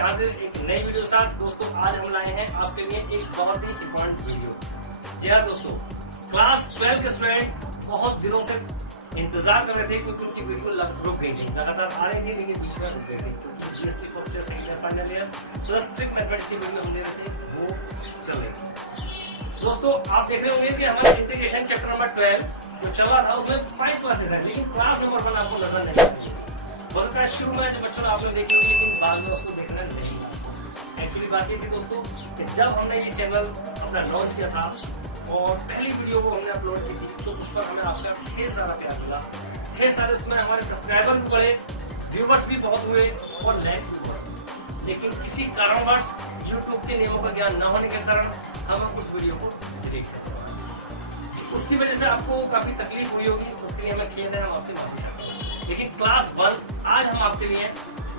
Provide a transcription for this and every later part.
हाजिर एक नई वीडियो के साथ। दोस्तों आज हम लाए हैं आपके लिए एक बहुत ही इंपॉर्टेंट वीडियो। जी हाँ दोस्तों, क्लास 12 के स्टूडेंट बहुत दिनों से इंतजार कर रहे थे क्योंकि उनकी वीडियो रुक गई थी, लगातार आ रही थी लेकिन बीच में रुक गई थी क्योंकि BSc first year second year final year plus trick mathematics की वीडियो हम दे रहे थे, वो चल रही थी। दोस्तों आप देख रहे होंगे कि हमारा इंटीग्रेशन चैप्टर नंबर 12 जो चल रहा था उसमें 5 क्लासेस हैं, लेकिन क्लास नंबर 1 आपको नजर नहीं आती। हो सकता है शुरू में जो बच्चों ने आप लोग देखी होगी लेकिन बाद में उसको देखना नहीं। एक्चुअली बात ये थी दोस्तों कि जब हमने ये चैनल अपना लॉन्च किया था और पहली वीडियो को हमने अपलोड की थी तो उस पर हमें आपका ढेर सारा प्यार मिला, ढेर सारे उसमें हमारे सब्सक्राइबर भी बढ़े, व्यूवर्स भी बहुत हुए और लाइक्स भी बढ़े। लेकिन किसी कारणवश यूट्यूब के नियमों का ज्ञान न होने के कारण हम उस वीडियो को डिलीट कर दिया। उसकी वजह से आपको काफी तकलीफ हुई होगी, उसके लिए हमें खेद है, हम आपसे माफी चाहते हैं। लेकिन क्लास 1 आज हम आपके लिए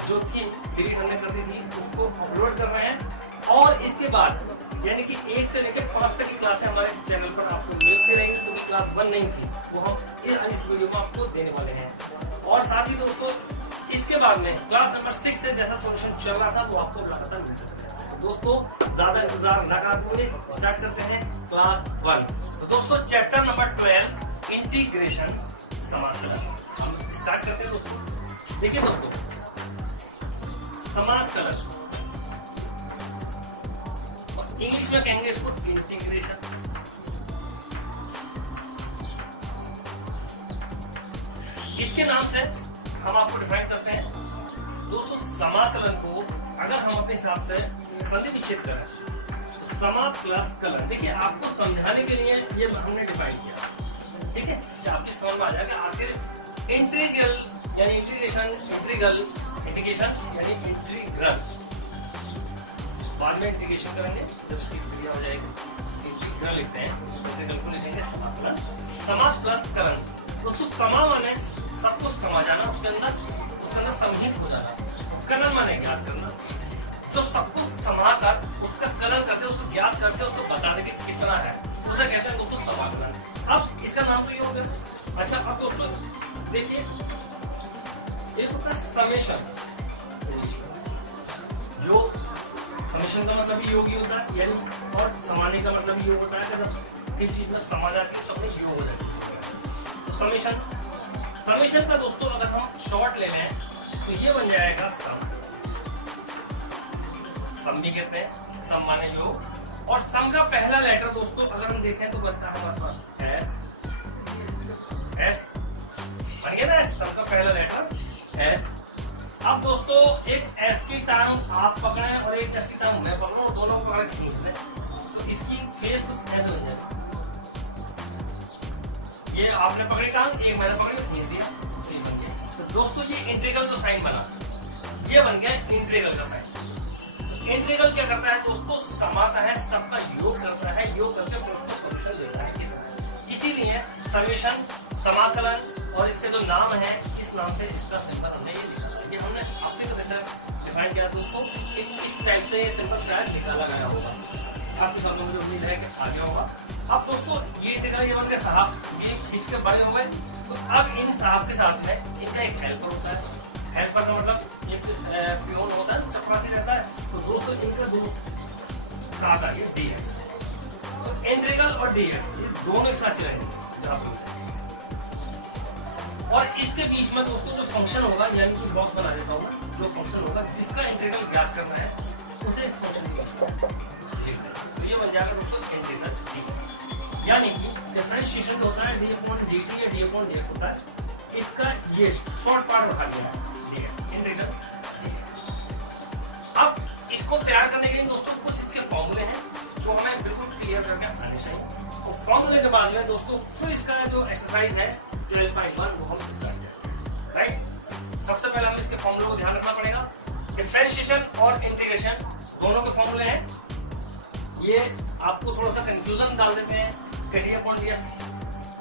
जो थी डिलीट हमने कर दी थी उसको अपलोड कर रहे हैं और इसके बाद यानी कि 1 से लेकर 5 तक की क्लासें हमारे चैनल पर आपको मिलती रहेंगी क्योंकि क्लास 1 नहीं थी वो हम इस वीडियो में आपको देने वाले हैं। और साथ ही दोस्तों इसके बाद में क्लास नंबर 6 से जैसा सोल्यूशन चल रहा था वो आपको लगातार मिल सकता है। दोस्तों ज्यादा इंतजार न करते हुए स्टार्ट करते हैं क्लास 1। तो दोस्तों चैप्टर नंबर 12 इंटीग्रेशन समाकलन हम स्टार्ट करते हैं। दोस्तों देखिए दोस्तों, समाकलन इंग्लिश में कहेंगे इसको इंटीग्रेशन। इसके नाम से हम आपको डिफाइन करते हैं दोस्तों समाकलन को। अगर हम अपने हिसाब से संधि विच्छेद करें तो समा प्लस कलन, देखिए आपको समझाने के लिए ये हमने डिफाइन किया, ठीक है, आपकी समझ में आ जाएगा। आखिर इंटीग्रल यानी इंटीग्रेशन, इंटीग्रल इंटीग्रेशन यानी इंटीग्रल बाद में इंटीग्रेशन करेंगे जब उसकी क्रिया हो जाएगी इंटीग्रल लिखते हैं, इंटीग्रल को लिखेंगे समाकलन, समा प्लस कलन। दोस्तों समा माने सब कुछ समा जाना, उसके अंदर समहित हो जाना, कलन माने ज्ञात करना, जो सब कुछ समा कर उसका कलन करके उसको ज्ञात करके उसको बता दे कि कितना है, उसे कहते हैं दोस्तों समाकलन। अब इसका नाम तो ये हो गया। अच्छा अब दोस्तों देखिए एक होता है समेशन, योग, समेशन का मतलब योग ही होता है यानी, और समाने का मतलब योग होता है कि जब किसी चीज में समा जाती है सब में योग हो जाती है। तो समेशन का दोस्तों अगर हम शॉर्ट ले लें तो ये बन जाएगा सम भी कहते हैं, सम माने योग। और सम का पहला लेटर दोस्तों अगर हम देखें तो बनता है हमारे पास एस, एस बन गया ना, एस सम का पहला लेटर एस। अब दोस्तों एक एस की टांग आप पकड़े और एक एस की टांग मैं पकड़ूं और दोनों को पकड़ खींच लें तो इसकी फेस कुछ ऐसे बन जाएगा। ये आपने पकड़ी टांग, एक मैंने पकड़ी खींच दिया तो ये बन गया। तो दोस्तों ये इंटीग्रल जो साइन बना ये बन गया इंटीग्रल का साइन। इंटीग्रल क्या करता है दोस्तों, समाता है, सबका योग करता है, योग करके फिर उसको सॉल्यूशन देता है। इसीलिए समेशन, समाकलन और इसके जो नाम है इस नाम से इसका सिंबल हमने ये लिखा है। ये हमने अपनी तरह से डिफाइन किया दोस्तों कि इस टाइप से ये सिंबल शायद निकाला गया होगा, आपके सामने मुझे उम्मीद है कि आ गया होगा। अब दोस्तों ये इंटीग्रल ये बन गया साहब, ये खींच के बड़े हो गए। तो अब इन साहब के साथ में इनका एक हेल्पर होता है, हेल्पर का मतलब एक पियोन होता है, चपरासी रहता है। तो दोस्तों इनका दो साथ आ गया dx, तो इंटीग्रल और dx दोनों एक साथ चलाएंगे और इसके बीच में दोस्तों जो फंक्शन होगा यानी कि बॉक्स बना देता हूँ, जो फंक्शन होगा जिसका इंटीग्रल ज्ञात करना है उसे इस फंक्शन की तो ये बन जाएगा दोस्तों इंटीग्रल dx। यानी कि डिफरेंशिएशन जो होता है d/dt या d/dx होता है, इसका ये शॉर्ट पार्ट रखा गया है dx, इंटीग्रल dx। अब इसको तैयार करने के लिए दोस्तों कुछ इसके फॉर्मूले हैं जो हमें बिल्कुल क्लियर करके आने चाहिए। और फॉर्मूले के बाद में दोस्तों फिर इसका जो एक्सरसाइज है 12.1 वो हम स्टार्ट करेंगे, राइट। सबसे पहले हम इसके फॉर्मूले को ध्यान रखना पड़ेगा। डिफरेंशिएशन और इंटीग्रेशन दोनों के फॉर्मूले हैं, ये आपको थोड़ा सा कंफ्यूजन डाल देते हैं। d/ds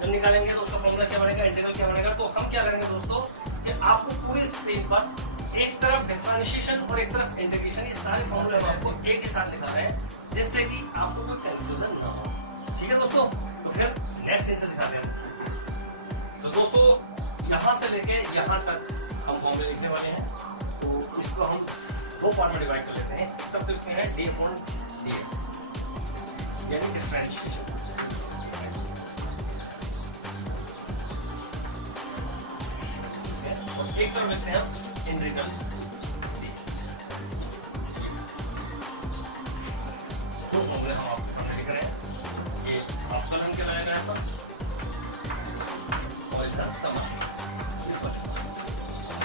जब निकालेंगे तो उसका फॉर्मूला क्या बनेगा, इंटीग्रल क्या बनेगा। तो हम क्या करेंगे दोस्तों कि आपको पूरी स्क्रीन पर एक तरफ डिफरेंशिएशन और एक तरफ इंटीग्रेशन, ये सारे फॉर्मूले हम आपको एक ही साथ लिखा रहे हैं जिससे कि आपको कोई कंफ्यूजन ना हो, ठीक है दोस्तों। तो फिर नेक्स्ट सीन से दिखाते हैं। तो दोस्तों यहाँ से लेके यहाँ तक हम फॉर्मूले लिखने वाले हैं, तो इसको हम दो पार्ट में डिवाइड कर लेते हैं। तब लिखते हैं डी अपॉन डी एक्स यानी डिफरेंशिएशन। एक तरफ लिखते हैं इंटीग्रल दो फॉर्मूले हम आपको सामने लिख रहे हैं। ये अवकलन के लाएगा यहाँ पर और इधर समान। इस पर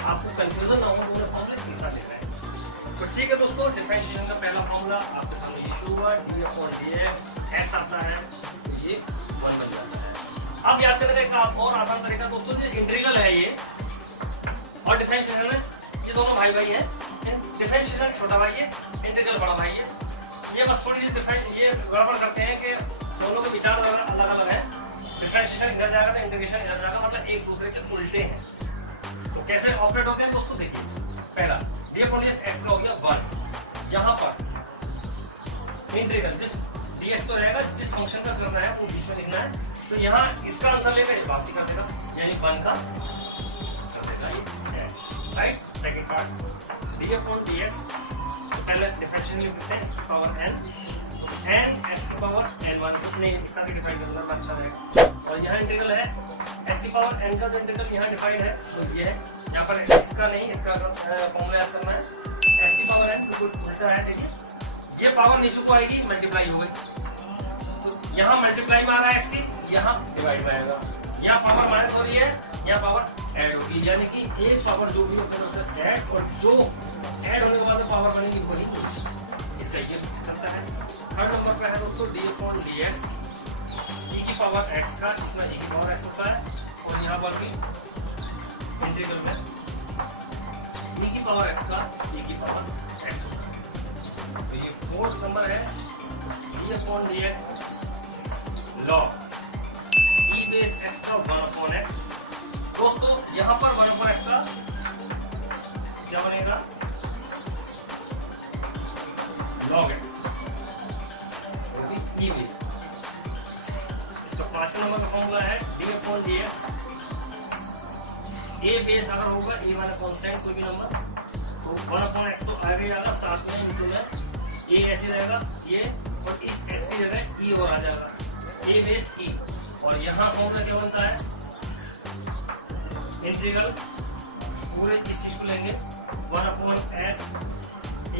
आपको कंफ्यूजन ना हो पूरे फॉर्मूले एक साथ लिख रहे हैं। तो ठीक है दोस्तों, डिफरेंशिएशन का पहला फॉर्मूला आपके सामने इशू हुआ, डी अपॉन डी एक्स आता है तो ये 1 बन जाता है। अब याद करने का एक और आसान तरीका दोस्तों, जो इंटीग्रल है ये और डिफरेंशिएशन है, ये दोनों भाई भाई हैं। डिफरेंशिएशन छोटा भाई है, इंटीग्रल बड़ा भाई है। ये बस थोड़ी सी ये गड़बड़ करते हैं कि दोनों के विचार अलग अलग है। डिफरेंशिएशन इधर जाएगा तो इंटीग्रेशन इधर जाएगा, मतलब एक दूसरे के उल्टे हैं। तो कैसे ऑपरेट होते हैं दोस्तों, देखिए पहला डी अपॉन डी एक्स का हो गया 1। यहाँ पर इंटीग्रल जिस डी एक्स तो रहेगा, जिस फंक्शन का करना है वो बीच में लिखना है। तो यहाँ इसका आंसर लेगा, इस वापसी कर देगा, यानी 1 का right. Second part D upon D x, पहले डिफरेंशिएशन लिख देते हैं x पावर n, तो n x की पावर n1 को नहीं एक साथ डिफाइन करना अच्छा रहेगा। और यहाँ इंटीग्रल है x की पावर n का, जो इंटीग्रल यहाँ डिफाइन है तो ये है। यहाँ पर इसका नहीं, इसका फॉर्मूला याद करना है। x की पावर n बिल्कुल उल्टा है, देखिए ये पावर नीचे को आएगी, मल्टीप्लाई हो गई, तो यहाँ मल्टीप्लाई में आ रहा है x की, यहाँ डिवाइड में आएगा। यहाँ पावर माइनस हो रही है, यहाँ पावर ऐड होगी, यानी कि एक पावर जो भी होता है उससे ऐड, और जो ऐड होने के बाद पावर बनेगी वही कुछ। इसका ये करता है। थर्ड नंबर पे है दोस्तों डी अपॉन डी एक्स, ई की पावर एक्स का, जिसमें ई की पावर एक्स होता है, और यहाँ पर भी इंटीग्रल में ई की पावर एक्स का ई की पावर एक्स होता है। तो ये फोर्थ नंबर है D upon D x log ई बेस एक्स का 1 अपॉन एक्स। दोस्तों यहाँ पर 1 अपॉन एक्स का क्या बनेगा, log x ई बेस। इसका 5वां नंबर का फॉर्मूला है d upon dx। a base अगर होगा a माना कांस्टेंट कोई भी नंबर, तो 1 अपॉन x तो आगे जाएगा, साथ में इंटू में a ऐसे रहेगा ये, और इस x की जगह e और आ जाएगा, a बेस e। और यहाँ फॉर्मूला क्या बनता है, इंटीग्रल पूरे इस चीज को लेंगे 1 अपॉन x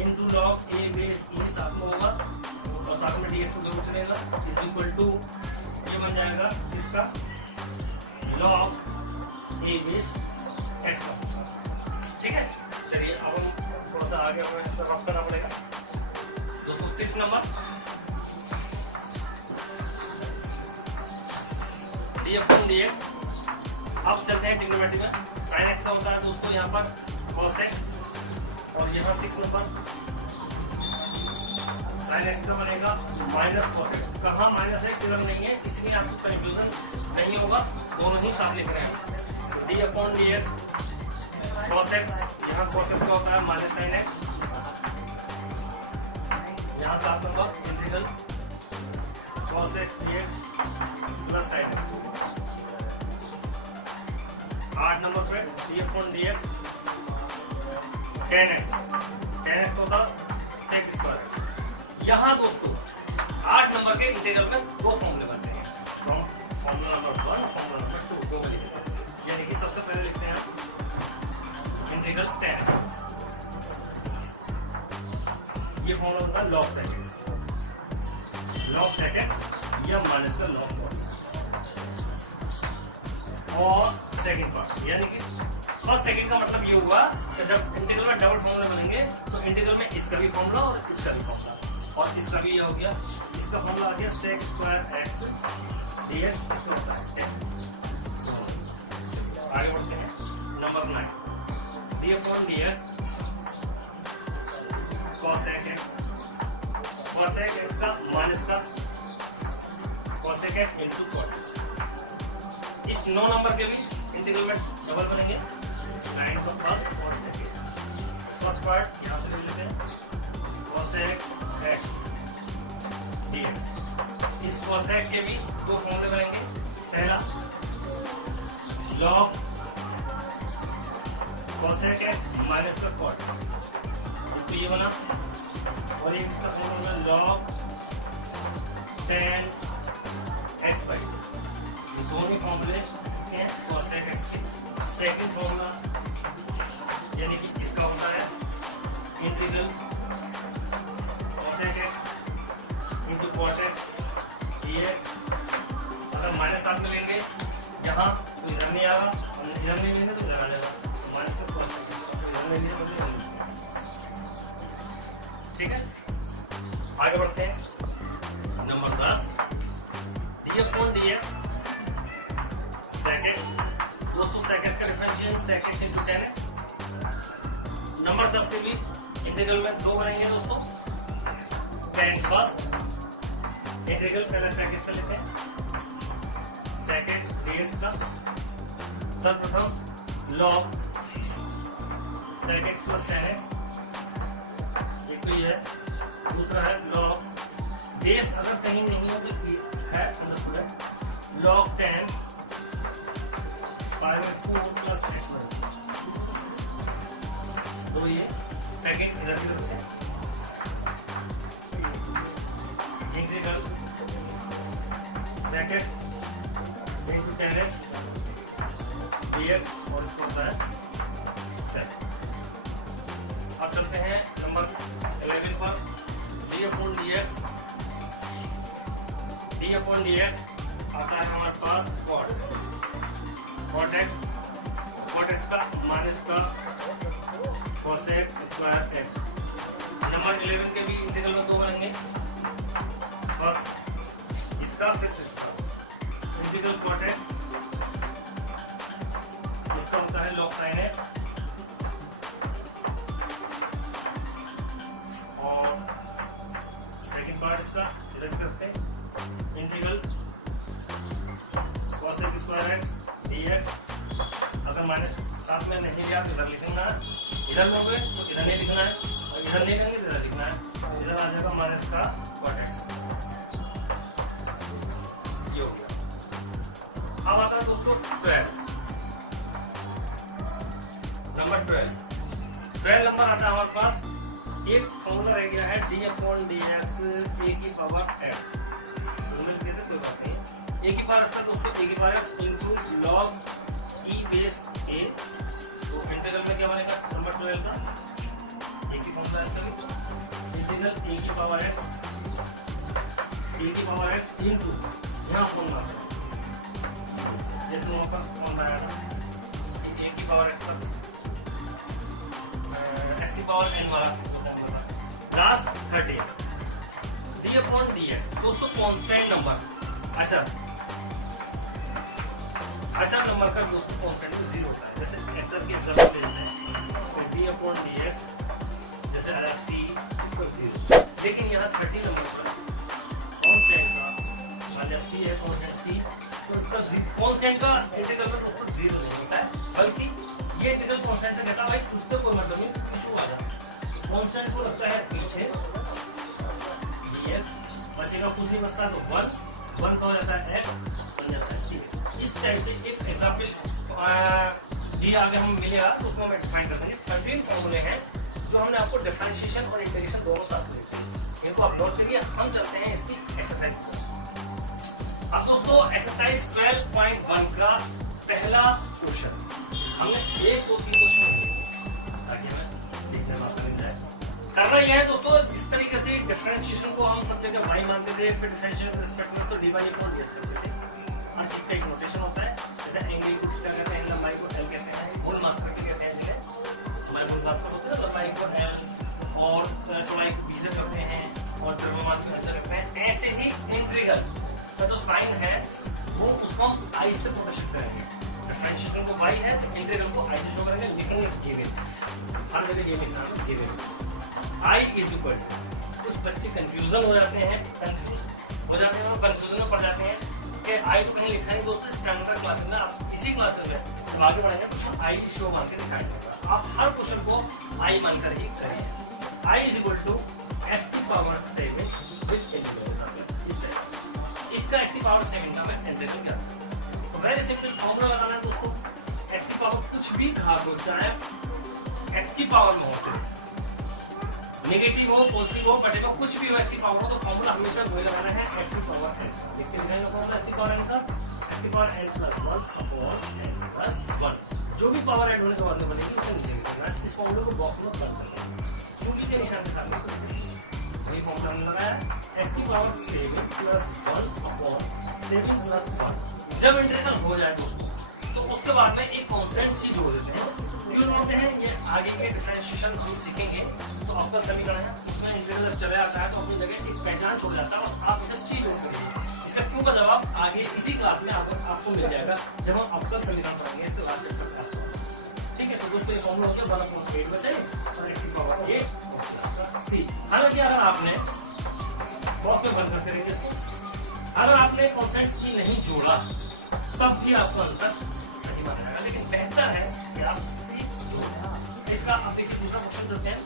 इंटू लॉग ए बेस ई, साथ में होगा और साथ में डी एक्स को जरूर चलेगा, इज इक्वल टू ये बन जाएगा इसका लॉग ए बेस एक्स का। ठीक है, चलिए अब हम थोड़ा सा आगे हमें रफ करना पड़ेगा दोस्तों। 6 number D upon D x. अब चलते हैं ट्रिग्नोमेट्री में। साइन एक्स का होता है दोस्तों यहाँ पर cos x, और यहाँ 6 नंबर sin x का बनेगा माइनस cos x। कहाँ माइनस है क्लियर नहीं है, इसलिए आपको कंफ्यूजन नहीं होगा, दोनों ही साथ लिख रहे हैं। d upon D x cos x, यहाँ cos x का होता है माइनस sin x, यहाँ 7 number integral cos x dx plus sin x। 8 number पे d upon D x tan x होता sec स्क्वायर x। यहाँ दोस्तों 8 नंबर के इंटीग्रल में दो फॉर्मूले बनते हैं, फॉर्मूला नंबर 1 फॉर्मूला नंबर 2 को लिखते हैं। यानी कि सबसे पहले लिखते हैं इंटीग्रल tan x, ये फॉर्मूला होता है log sec x या माइनस का log cos x। और सेकंड पार्ट यानी कि फर्स्ट सेकंड का मतलब ये हुआ कि जब इंटीग्रल में डबल फॉर्मूला बनेंगे तो इंटीग्रल में इसका भी फॉर्मूला और इसका भी फॉर्मूला, और इसका भी ये हो गया, इसका फॉर्मूला आ गया sec स्क्वायर x dx, इसका होता है tan। आगे बढ़ते हैं number 9 d upon dx cosec x का माइनस का cosec x into cot x। इस 9 नंबर के भी इंटीग्रल में डबल बनेंगे, 9 का फर्स्ट और सेकंड। फर्स्ट पार्ट यहाँ से ले लेते हैं cosec x dx। इस cosec के भी दो फॉर्मूले बनेंगे, पहला log cosec x माइनस का cot x, तो ये बना, और एक इसका फॉर्मूला log 10 x बाई, ये दोनों फॉर्मूले इसके हैं cosec x के। सेकंड फॉर्मूला यानी कि इसका होता है integral cosec x into cot x dx। अगर माइनस साथ में लेंगे यहाँ तो इधर नहीं आएगा, और इधर नहीं लेंगे तो इधर आ जाएगा, माइनस में cosec x इधर नहीं लेंगे तो इधर। ठीक है, आगे बढ़ते हैं। Number 10 d/dx sec x। दोस्तों sec x का differentiation sec x into tan x। Number 10 के भी इंटीग्रल में दो बनेंगे दोस्तों। tan फर्स्ट इंटीग्रल पहले sec x का लेते हैं, sec x dx का सर्वप्रथम log sec x plus tan x, एक तो ये है, दूसरा है log बेस अगर कहीं नहीं हो तो है अंडरस्टूड है log 10 पाई में 4 प्लस x। तो ये सेकंड इधर की तरफ से integral sec x into tan x dx, और इसको होता है sec x। अब चलते हैं नंबर 11 पर। d/dx आता है हमारे पास cot x का माइनस का cosec स्क्वायर x। नंबर 11 के भी इंटीग्रल में दो बनेंगे, फर्स्ट इसका फिर इसका इंटीग्रल cot x, इसका होता है log sin x, और सेकंड पार्ट इसका इधर की तरफ से integral cosec square x dx। अगर माइनस साथ में नहीं लिया तो इधर लिखना है, इधर लोगे तो इधर नहीं लिखना है, और इधर नहीं लेंगे इधर लिखना है, इधर आ जाएगा माइनस का cot x। ये हो गया। अब आता है दोस्तों 12 नंबर 12 नंबर आता है हमारे पास। एक फॉर्मूला रह गया है d/dx a की पावर x। कोई बात नहीं, a की पावर इसका दोस्तों a की power x into log e base a। तो इंटीग्रल में क्या बनेगा नंबर 12 का a की फॉर्मूला इसका इंटीग्रल a की पावर x इंटू यहाँ फॉर्मूला जैसे वहाँ पर फॉर्मूला आया a की पावर x का x की पावर n वाला लास्ट 30 d/dx दोस्तों कांस्टेंट नंबर। अच्छा नंबर का दोस्तों कांस्टेंट में 0 होता है, जैसे एग्जाम की एग्जांपल लेते हैं तो d/dx जैसे आया c इसका 0, लेकिन यहाँ 30 नंबर पर कांस्टेंट का मान लिया c है, कांस्टेंट c, तो इसका कांस्टेंट का इंटीग्रल में दोस्तों 0 नहीं होता है, बल्कि ये इंटीग्रल कांस्टेंट से कहता है भाई तुझसे कोई मतलब नहीं, पीछे आ जा, कांस्टेंट को लगता है पीछे dx, बचेगा कुछ नहीं बचता तो 1 का हो जाता है x, बन जाता है c। इस टाइप से एक एग्जांपल ये आगे हम मिलेगा तो उसको हम डिफाइन कर देंगे। 13 फॉर्मूले हैं जो हमने आपको डिफरेंशिएशन और इंटीग्रेशन दोनों साथ में इनको आप नोट करिए। हम चलते हैं इसकी एक्सरसाइज। अब दोस्तों एक्सरसाइज 12.1 का पहला क्वेश्चन हमने 1 2 3 क्वेश्चन ताकि हमें देखने में आसान हो जाए। करना यह है दोस्तों, जिस तरीके से डिफरेंशिएशन को हम सब जगह y मानते थे, फिर डिफरेंशिएशन के रिस्पेक्ट में तो dy/dx करते थे। हर चीज का एक नोटेशन होता है, जैसे एंगल को थीटा कहते हैं, लंबाई को l कहते हैं, मूल मात्रा भी कहते हैं, हमारे मूल मात्रा होते हैं लंबाई को l और चौड़ाई को b से करते हैं, और द्रव्यमान को h से करते हैं। ऐसे ही इंटीग्रल का जो साइन है वो उसको हम i से प्रदर्शित करेंगे। डिफरेंशिएशन को y है तो इंटीग्रल को i से शो करेंगे, लिखेंगे गिवन, हर जगह ये लिखना है given i is equal to. कुछ बच्चे कंफ्यूजन हो जाते हैं, कंफ्यूजन में पड़ जाते हैं कि i तो कहीं लिखा नहीं दोस्तों। स्टैंडर्ड क्लास में आप इसी क्लास में जब आगे बढ़ेंगे तो i की शो मान के दिखाएंगे। आप हर क्वेश्चन को i मानकर ही करें। i is equal to x की पावर 7 विद इंटीग्रल। इस टाइप इसका x की पावर 7 का मैं इंटीग्रल क्या तो वेरी सिंपल फॉर्मूला लगाना है दोस्तों। x की पावर कुछ भी घात हो चाहे x की पावर में हो, सिर्फ नेगेटिव हो पॉजिटिव हो बटे कुछ भी हो एक्स की पावर हो तो फॉर्मूला हमेशा वही लगाना है एक्स की पावर n। देखते हैं फॉर्मूला एक्स की पावर n का एक्स की power n plus 1 upon n plus 1। जो भी पावर ऐड होने के बाद में बनेगी उसे नीचे लिखना है। इस फॉर्मूले को बॉक्स में बंद करना है चूंकि के निशान के साथ में ये फॉर्मूला हमने लगाया एक्स की पावर 7 प्लस 1 अपॉन 7 प्लस 1। जब इंटीग्रल हो जाए दोस्तों तो उसके बाद में एक कांस्टेंट सी जोड़ देते हैं। क्यों जोड़ते हैं ये आगे के डिफरेंशिएशन हम सीखेंगे। तो अवकल समीकरण है उसमें इंटीग्रल जब चले आता है तो अपनी जगह एक पहचान छोड़ जाता है बस आप इसे सी जोड़ करेंगे। इसका क्यों का जवाब आगे इसी क्लास में आपको मिल जाएगा जब हम अवकल समीकरण पढ़ेंगे इसके लास्ट चैप्टर के आसपास। ठीक है तो दोस्तों ये फॉर्मूला हो गया 1/8 बचे और x की पावर 8 प्लस का c। हालांकि अगर आपने बॉक्स में बंद करके रखेंगे इसको अगर आपने कांस्टेंट c नहीं जोड़ा तब भी आपको आंसर सही बनेगा लेकिन बेहतर है कि आप c जोड़ें। इसका आप देखिए दूसरा क्वेश्चन जोड़ते हैं।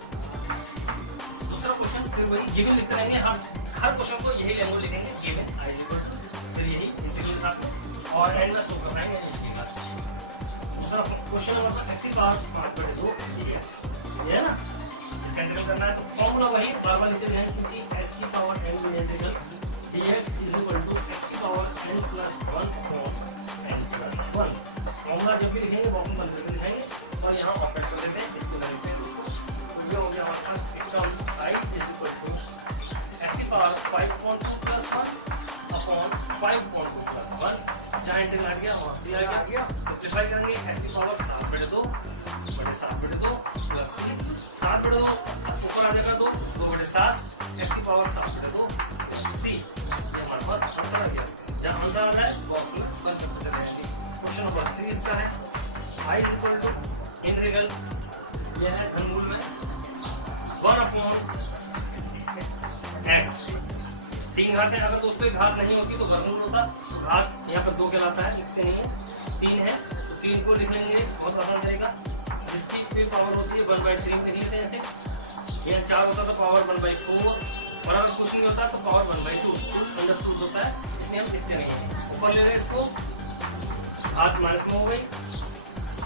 दूसरा क्वेश्चन फिर वही गिवन लिखते रहेंगे हम हर क्वेश्चन को यही लैंग्वेज लिखेंगे गिवन i फिर यही इंटीग्रल के साथ और एंड में सॉल्व कराएंगे इसके बाद। दूसरा क्वेश्चन नंबर x की पावर 5/2 dx ये है ना इसका इंटीग्रल करना है तो फॉर्मूला वही बार-बार लिखते रहेंगे क्योंकि x की power n integral dx x की power n plus 1 n plus 1। Formula जब भी लिखेंगे बॉक्स में बंद करके लिखेंगे और यहाँ ऑपरेट कर देते हैं इसको लिखते हैं। ये हो गया हमारे पास टर्म्स i x की पावर 5/2 प्लस 1 अपॉन 5/2 प्लस 1। जहाँ इंटीग्रल आ गया वहाँ से आ गया सिंपलीफाई करेंगे x की पावर 7/2 बटे 7/2 प्लस 7/2 ऊपर आ जाएगा 2/7 x की पावर 7/2 c। ये हमारे पास आंसर आ गया। जब आंसर आ जाए बॉक्स में बंद करते रहेंगे। क्वेश्चन नंबर 3 इसका है i इंटीग्रल ये है घनमूल में 1/x 3 घात है। अगर दोस्तों घात नहीं होती तो वर्गमूल होता तो घात यहाँ पर 2 कहलाता है लिखते नहीं है 3 है तो 3 को लिख लेंगे बहुत आसान रहेगा। जिसकी भी पावर होती है 1/3 लिख लेते हैं ऐसे। ये 4 होता तो पावर 1/4 और अगर कुछ नहीं होता तो पावर 1/2 अंडरस्टूड होता है इसलिए हम लिखते नहीं हैं। ऊपर ले रहे हैं इसको हाथ माइनस में हो गई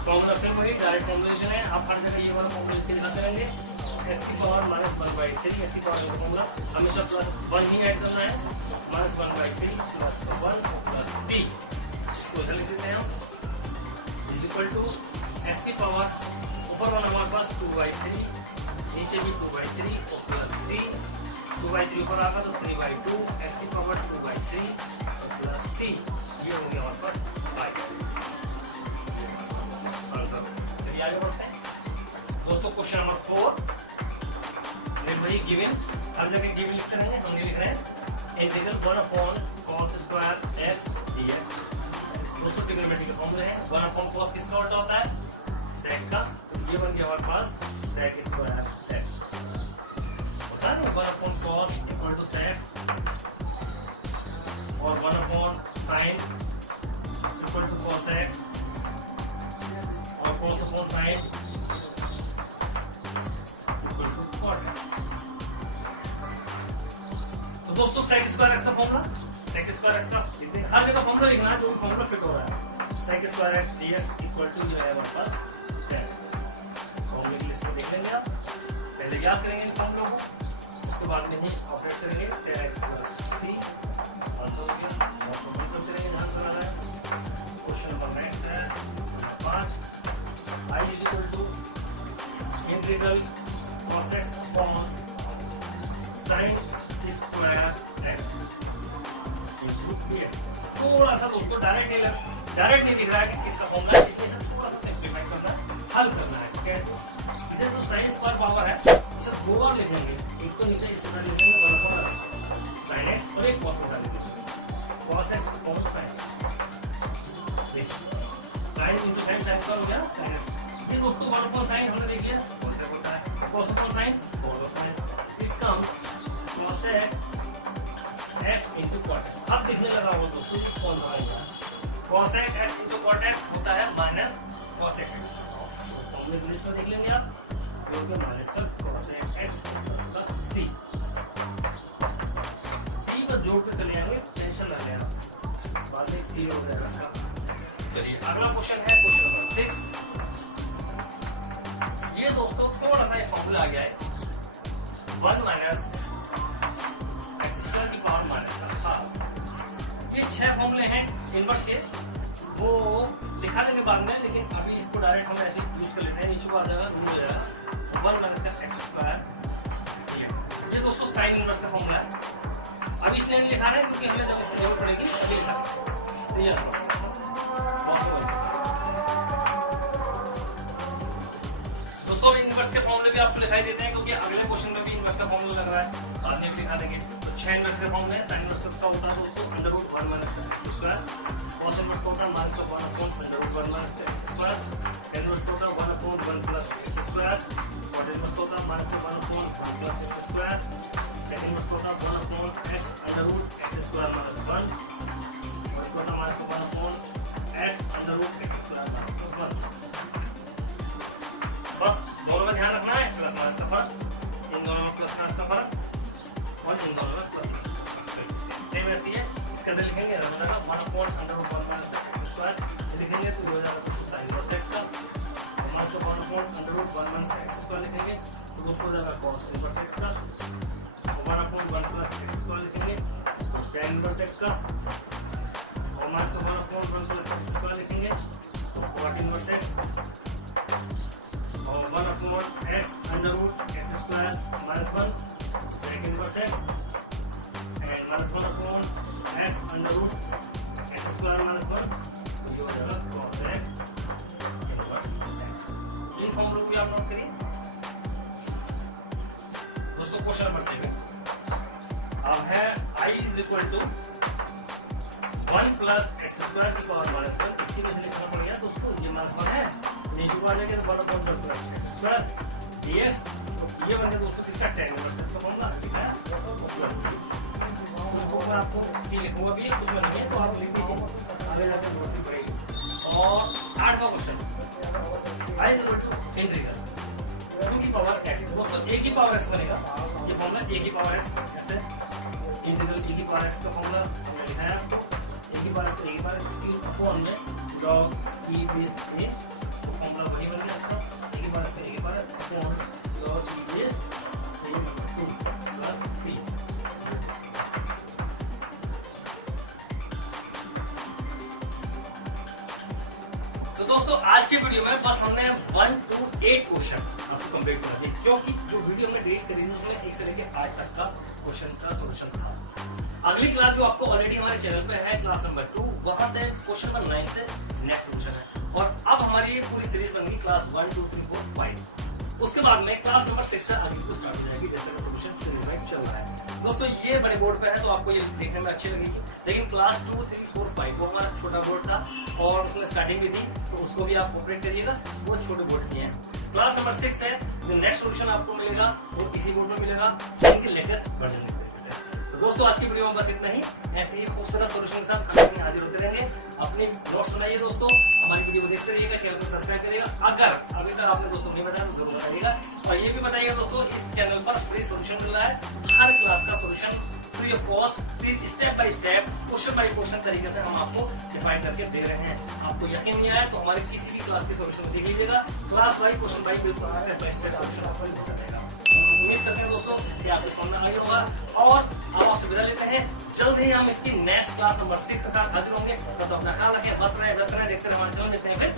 फॉर्मूला फिर वही डायरेक्ट फॉर्मूला लिख रहे हैं। आप हर जगह ये वाला फॉर्मूला लिख के दिखाते रहेंगे x की पावर -1/3 x की पावर का फॉर्मूला हमेशा प्लस 1 ही ऐड करना है -1/3 प्लस 1 प्लस c। इसको इधर लिख देते हैं हम इज इक्वल टू x की पावर ऊपर वाला हमारे पास 2/3 नीचे भी 2/3 और प्लस c 2/3 ऊपर आएगा तो 3/2 x की पावर 2/3 और प्लस c। ये हो गया हमारे पास 5 आंसर। चलिए आगे बढ़ते हैं दोस्तों। क्वेश्चन नंबर 4 वही गिवन हर जगह गिवन लिखते रहेंगे हम लिख रहे हैं integral 1/cos square x dx। दोस्तों ट्रिग्नोमेट्री का फॉर्मूला है 1/cos किसका उल्टा होता है sec का तो ये बन गया हमारे पास sec स्क्वायर x होता है 1/cos इक्वल टू sec और 1/sin इक्वल टू cosec और cos upon sin equal to cot x। तो दोस्तों sec स्क्वायर x का फॉर्मूला sec स्क्वायर x का हर जगह फॉर्मूला लिखना है जो भी फॉर्मूला फिट हो रहा है। sec square x dx equal to जो है हमारे पास tan x। फॉर्मूले की लिस्ट में देख लेंगे आप पहले याद करेंगे इन फॉर्मूलों को उसके बाद में ही ऑपरेट करेंगे tan x plus c answer हो गया। और बंद करते रहेंगे जहां से आ रहा है। क्वेश्चन नंबर 9 है 5 i is equal to integral cos x upon sin square x into dx। थोड़ा सा दोस्तों डायरेक्ट नहीं दिख रहा है कि किसका फॉर्मूला है इसलिए इसे थोड़ा सा सिंपलीफाई करना है हल करना है। कैसे इसे जो sin स्क्वायर पावर है उसे दो बार लिखेंगे एक तो नीचे इसके साथ लिखेंगे 1/sin x और एक cos का लिखेंगे cos x upon sin x। sin into sin square हो गया sin x। ये दोस्तों 1/sin हमने देख लिया cos x होता है cos अपॉन sin cos होता है it comes cos x into cot। अब दिखने लगा वो दोस्तों कौन सा आएगा cos x into cot x होता है माइनस cos x। तो हमने लिस्ट में देख लेंगे आप जोड़ के माइनस का cos x प्लस का c बस जोड़ के चले जाएंगे टेंशन ना लेना बाद में क्लियर हो जाएगा इसका। चलिए अगला क्वेश्चन है क्वेश्चन नंबर 6। ये दोस्तों थोड़ा सा एक फॉर्मूला आ गया है 1 माइनस एक्स स्क्वायर की पावर माइनस हाफ। ये 6 फॉर्मूले हैं इनवर्स के, वो दिखा देंगे बाद में, लेकिन अभी इसको डायरेक्ट हम ऐसे यूज कर लेते हैं। नीचे को आ जाएगा, रूट हो जाएगा 1 माइनस का एक्स स्क्वायर। ये दोस्तों साइन इनवर्स का फॉर्मूला है। अभी इसलिए नहीं लिखा है क्योंकि हमें जब इसकी जरूरत पड़ेगी अभी लिखा है। दोस्तों इनवर्स के फॉर्मूले भी आपको दिखाई देते हैं क्योंकि अगले क्वेश्चन में भी इनवर्स का फॉर्मूला लग रहा है, बाद में भी दिखा देंगे। तो 6 इनवर्स के फॉर्मूले हैं। साइन इनवर्स का होता है दोस्तों under root 1 minus x square, cos inverse का होता है minus 1 upon under root 1 minus x square, tan inverse का होता है 1 upon 1 plus x square, cot inverse का होता है minus 1 upon 1 plus x square, tan inverse का होता है 1 upon x under root x square minus 1, inverse का होता है minus 1 upon x under root x square minus 1। बस दोनों में ध्यान रखना है प्लस माइनस का फर्क, इन दोनों में प्लस माइनस का फर्क और इन दोनों में प्लस माइनस। सेम ऐसी है, इसके अंदर लिखेंगे 1 upon under root 1 minus x square, लिखेंगे तो हो जाएगा साइन इनवर्स एक्स का, minus 1 upon under root 1 minus x square लिखेंगे तो दोस्तों हो जाएगा कॉस इनवर्स एक्स का, 1 अपॉन 1 प्लस एक्स स्क्वायर लिखेंगे tan इनवर्स एक्स का, और minus 1 upon 1 plus x square लिखेंगे cot इनवर्स एक्स, और 1 upon x under root x square minus 1 sec inverse x, and minus 1 upon x under root x square minus 1, तो ये हो जाएगा cosec inverse x. इन फॉर्मूले को भी आप नोट करिए दोस्तों। क्वेश्चन नंबर 7 अब है i is equal to 1 plus x square की पावर माइनस 1। इसकी वजह से लिखना पड़ गया दोस्तों, ये माइनस 1 है, नीचे को आ जाएगा 1 upon 1 plus x square dx। तो ये बन गया दोस्तों किसका tan इनवर्स एक्स का फॉर्मूला लिखा है प्लस उसको मैं आपको सी लिखूंगा भी, उसमें नहीं है तो आप लिख दीजिए, आगे जाकर जरूरत नहीं पड़ेगी। और 8वां question i is equal to integral 2 की पावर x। दोस्तों a की पावर x बनेगा, ये फॉर्मूला a की पावर x, ऐसे इंटीग्रल a की पावर x का फॉर्मूला हमने लिखा है आपको, a की पावर x a की पावर अपॉन में log e बेस a, तो फॉर्मूला वही बन गया इसका, a की पावर x a की power upon log e base a 2 plus c। तो दोस्तों आज के वीडियो में बस हमने 1 to 8 क्वेश्चन आपको कंप्लीट कर दिए, क्योंकि जो वीडियो में डिलीट करी थी उसमें 1 से लेकर 8 तक का क्वेश्चन का सॉल्यूशन था। अगली क्लास जो आपको ऑलरेडी हमारे चैनल पे है क्लास नंबर 2, वहां से क्वेश्चन नंबर 9 से नेक्स्ट क्वेश्चन है। और अब हमारी ये पूरी सीरीज बन गई क्लास 1 2 3 4 5। उसके बाद में क्लास नंबर 6 से आगे को स्टार्ट हो जाएगी, जैसे सॉल्यूशन सीरीज में चल रहा है। दोस्तों ये बड़े बोर्ड पे है तो आपको ये देखने में अच्छी लगेगी, लेकिन क्लास 2 3 4 5 वो हमारा छोटा बोर्ड था और उसमें स्टार्टिंग भी थी, तो उसको भी आप ऑपरेट करिएगा, वो छोटे बोर्ड की है। क्लास नंबर 6 है, जो नेक्स्ट सॉल्यूशन आपको मिलेगा वो इसी बोर्ड में मिलेगा, इनके लेटेस्ट वर्जन में। तो दोस्तों आज की वीडियो में बस इतना ही, ऐसे ही खूबसूरत सॉल्यूशन के साथ हम हाजिर होते रहेंगे। अपने नोट्स बनाइए दोस्तों, हमारी वीडियो को देखते रहिएगा, चैनल को सब्सक्राइब करिएगा। अगर अभी तक आपने दोस्तों नहीं बताया तो जरूर बताइएगा, और ये भी बताइएगा दोस्तों इस चैनल पर फ्री सॉल्यूशन मिल रहा है, हर क्लास का solution free of cost, step by step question by question तरीके से हम आपको डिफाइन करके दे रहे हैं। आपको यकीन नहीं आया तो हमारे किसी भी क्लास के सॉल्यूशन देख लीजिएगा, क्लास बाय क्वेश्चन बाय बिल्कुल स्टेप बाय स्टेप सॉल्यूशन आपको मिलता रहेगा। उम्मीद करते हैं दोस्तों कि आपको समझ में आया होगा, और अब आपसे विदा लेते हैं। जल्द ही हम इसकी नेक्स्ट क्लास नंबर 6 के साथ हाजिर होंगे। तो अपना ख्याल रखें, बस रहे व्यस्त रहे, देखते रहे हमारे चैनल, देखते हैं फिर